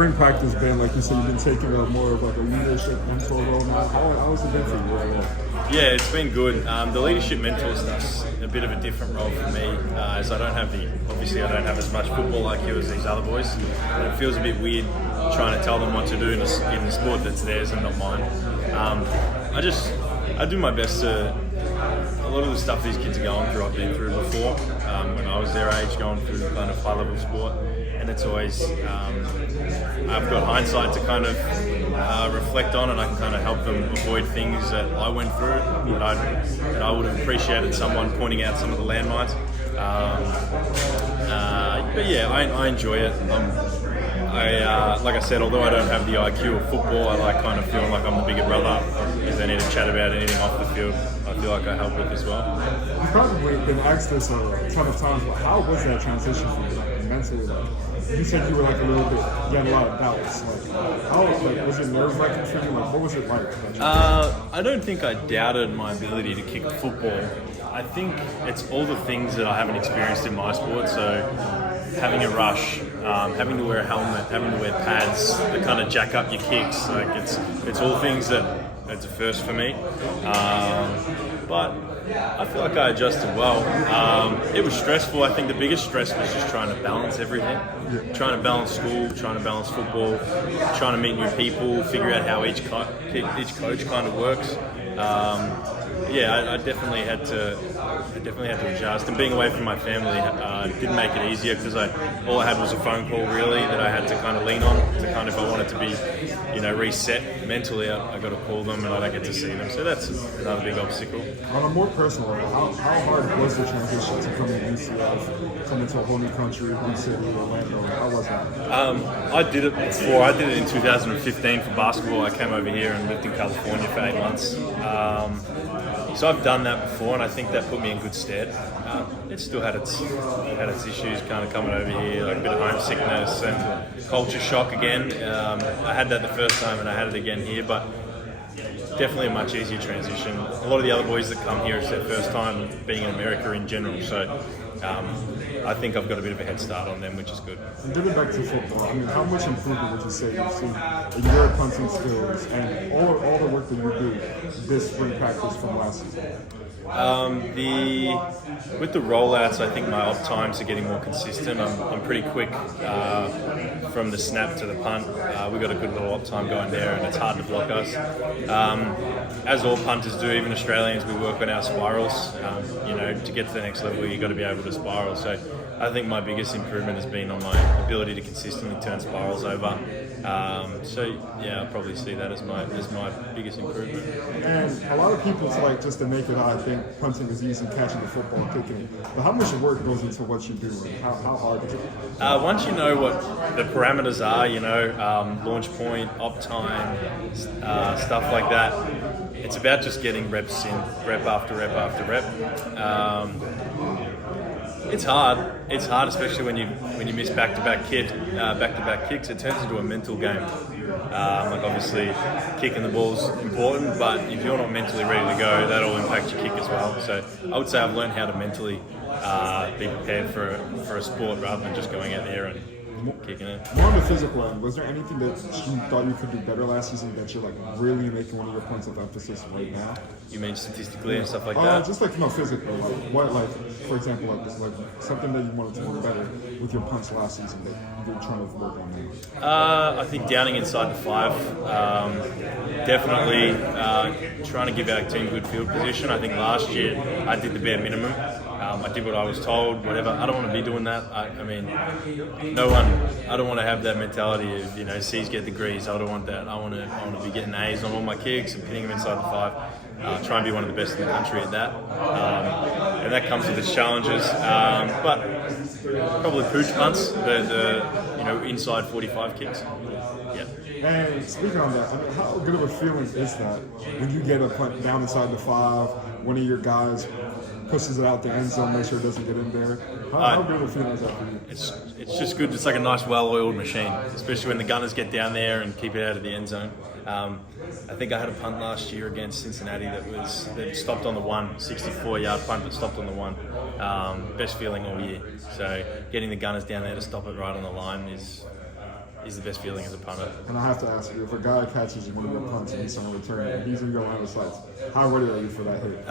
spring practice been? Like you said, you've been taking up more of like a leadership mentor role now. How has it been for you? Yeah, it's been good. The leadership mentor stuff's a bit of a different role for me, as I don't have as much football IQ as these other boys. And it feels a bit weird trying to tell them what to do in the sport that's theirs and not mine. I do my best to. A lot of the stuff these kids are going through, I've been through before when I was their age, going through kind of high-level sport, and it's always I've got hindsight to kind of reflect on, and I can kind of help them avoid things that I went through that I would have appreciated someone pointing out some of the landmines. But yeah, I enjoy it. Like I said, although I don't have the IQ of football, I like kind of feeling like I'm the bigger brother. If they need to chat about anything off the field, I feel like I help with as well. You've probably been asked this a ton of times, but how was that transition for you, like, mentally? Like, you said you were like a little bit, you had a lot of doubts. Was it nerve-wracking for you? Like, what was it like? I don't think I doubted my ability to kick football. I think it's all the things that I haven't experienced in my sport. So having a rush, having to wear a helmet, having to wear pads that kind of jack up your kicks. Like it's all things that's a first for me. But I feel like I adjusted well. It was stressful. I think the biggest stress was just trying to balance everything. Trying to balance school, trying to balance football, trying to meet new people, figure out how each coach kind of works. I definitely had to adjust, and being away from my family didn't make it easier because all I had was a phone call really that I had to kind of lean on to kind of, if I wanted to be, reset mentally, I got to call them and I don't get to see them, so that's another big obstacle. On a more personal level, how hard was the transition to coming to UCF, coming to a whole new country, new city, Orlando? How was that? I did it before. I did it in 2015 for basketball. I came over here and lived in California for 8 months. So I've done that before, and I think that put me in good stead. It still had its issues, kind of coming over here, like a bit of homesickness and culture shock again. I had that the first time, and I had it again here, but definitely a much easier transition. A lot of the other boys that come here, it's their first time being in America in general, so I think I've got a bit of a head start on them, which is good. And getting back to football, I mean, how much improvement would you say you've seen in your punting skills and all the work that you do this spring practice from last season? With the rollouts, I think my off times are getting more consistent. I'm pretty quick from the snap to the punt. We've got a good little op time going there, and it's hard to block us. As all punters do, even Australians, we work on our spirals. To get to the next level, you've got to be able to spiral. So I think my biggest improvement has been on my ability to consistently turn spirals over. I'll probably see that as my biggest improvement. And a lot of people, just the naked eye, think punting is easy, catching the football, kicking it. But how much work goes into what you do? And how hard is it? Once you know what the parameters are, launch point, op time, stuff like that, it's about just getting reps in, rep after rep after rep. It's hard. It's hard, especially when you miss back-to-back kicks. It turns into a mental game. Obviously, kicking the ball's important, but if you're not mentally ready to go, that'll impact your kick as well. So I would say I've learned how to mentally be prepared for a sport rather than just going out there and kicking it. More on the physical end, was there anything that you thought you could do better last season that you're really making one of your points of emphasis right now? You mean statistically and stuff like that? Just physically, for example, something that you wanted to do better with your punts last season that you're trying to work on now. I think downing inside the 5, definitely trying to give our team good field position. I think last year I did the bare minimum. I did what I was told, whatever. I don't want to be doing that. I don't want to have that mentality of, C's get degrees. I don't want that. I want to be getting A's on all my kicks and pinning them inside the 5. Try and be one of the best in the country at that. And that comes with its challenges. But probably pooch punts, the inside 45 kicks. Yeah. And speaking on that, how good of a feeling is that when you get a punt down inside the 5, one of your guys pushes it out the end zone, make sure it doesn't get in there? How good of a feeling is that for you? It's just good. It's like a nice, well-oiled machine, especially when the gunners get down there and keep it out of the end zone. I think I had a punt last year against Cincinnati that stopped on the 1, 64-yard punt that stopped on the 1. Best feeling all year. So getting the gunners down there to stop it right on the line is is the best feeling as a punter. And I have to ask you, if a guy catches one of your punts and he's on a return and he's going to go around the sides, how ready are you for that hit?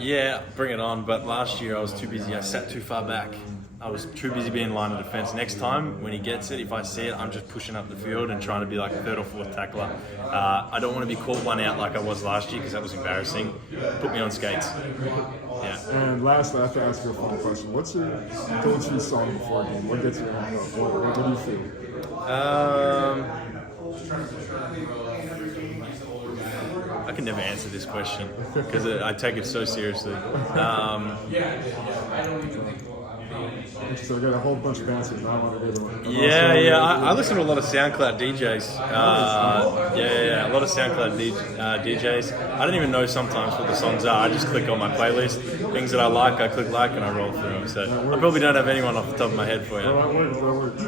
Yeah, bring it on. But last year I was too busy. I sat too far back. I was too busy being in line of defence. Next time, when he gets it, if I see it, I'm just pushing up the field and trying to be like third or fourth tackler. I don't want to be caught one out like I was last year because that was embarrassing. Put me on skates. Yeah. And lastly, I have to ask you a final question. What's your go-to song before a game? What gets you amped up? What do you feel? I can never answer this question because I take it so seriously. So I got a whole bunch of answers. I want to go to. I listen to a lot of SoundCloud DJs. A lot of SoundCloud DJs. I don't even know sometimes what the songs are. I just click on my playlist. Things that I like, I click like, and I roll through them. So I probably don't have anyone off the top of my head for you. Well, that works.